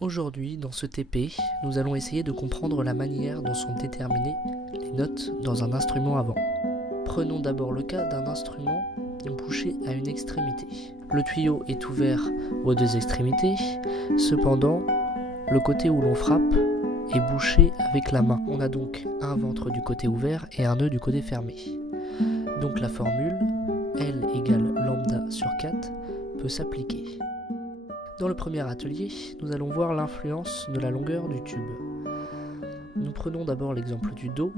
Aujourd'hui, dans ce TP, nous allons essayer de comprendre la manière dont sont déterminées les notes dans un instrument avant. Prenons d'abord le cas d'un instrument bouché à une extrémité. Le tuyau est ouvert aux deux extrémités, cependant, le côté où l'on frappe est bouché avec la main. On a donc un ventre du côté ouvert et un nœud du côté fermé. Donc la formule L égale lambda sur 4 peut s'appliquer. Dans le premier atelier, nous allons voir l'influence de la longueur du tube. Nous prenons d'abord l'exemple du Do.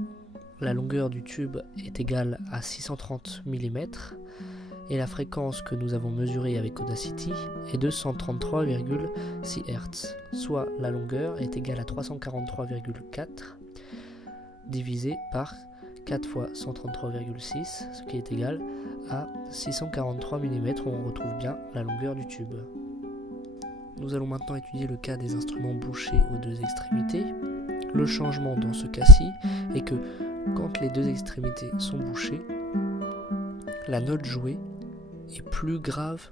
La longueur du tube est égale à 630 mm et la fréquence que nous avons mesurée avec Audacity est de 133,6 Hz, soit la longueur est égale à 343,4 divisé par 4 fois 133,6, ce qui est égal à 643 mm, où on retrouve bien la longueur du tube. Nous allons maintenant étudier le cas des instruments bouchés aux deux extrémités. Le changement dans ce cas-ci est que quand les deux extrémités sont bouchées, la note jouée est plus grave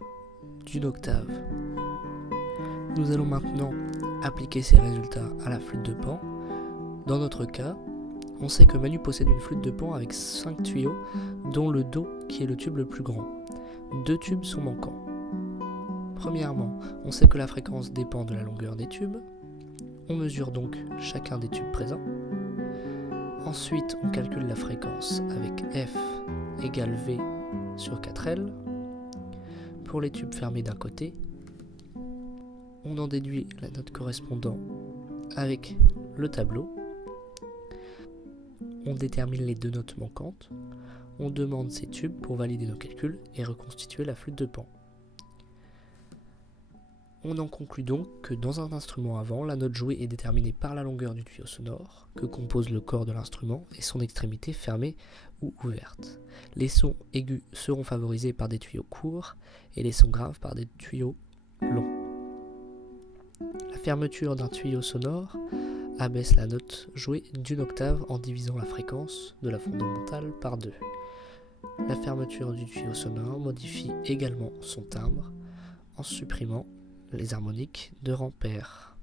d'une octave. Nous allons maintenant appliquer ces résultats à la flûte de Pan. Dans notre cas, on sait que Manu possède une flûte de Pan avec 5 tuyaux, dont le Do qui est le tube le plus grand. 2 tubes sont manquants. Premièrement, on sait que la fréquence dépend de la longueur des tubes. On mesure donc chacun des tubes présents. Ensuite, on calcule la fréquence avec F égale V sur 4L. Pour les tubes fermés d'un côté, on en déduit la note correspondant avec le tableau. On détermine les 2 notes manquantes. On demande ces tubes pour valider nos calculs et reconstituer la flûte de Pan. On en conclut donc que dans un instrument avant, la note jouée est déterminée par la longueur du tuyau sonore que compose le corps de l'instrument et son extrémité fermée ou ouverte. Les sons aigus seront favorisés par des tuyaux courts et les sons graves par des tuyaux longs. La fermeture d'un tuyau sonore abaisse la note jouée d'une octave en divisant la fréquence de la fondamentale par 2. La fermeture du tuyau sonore modifie également son timbre en supprimant les harmoniques de rang pair.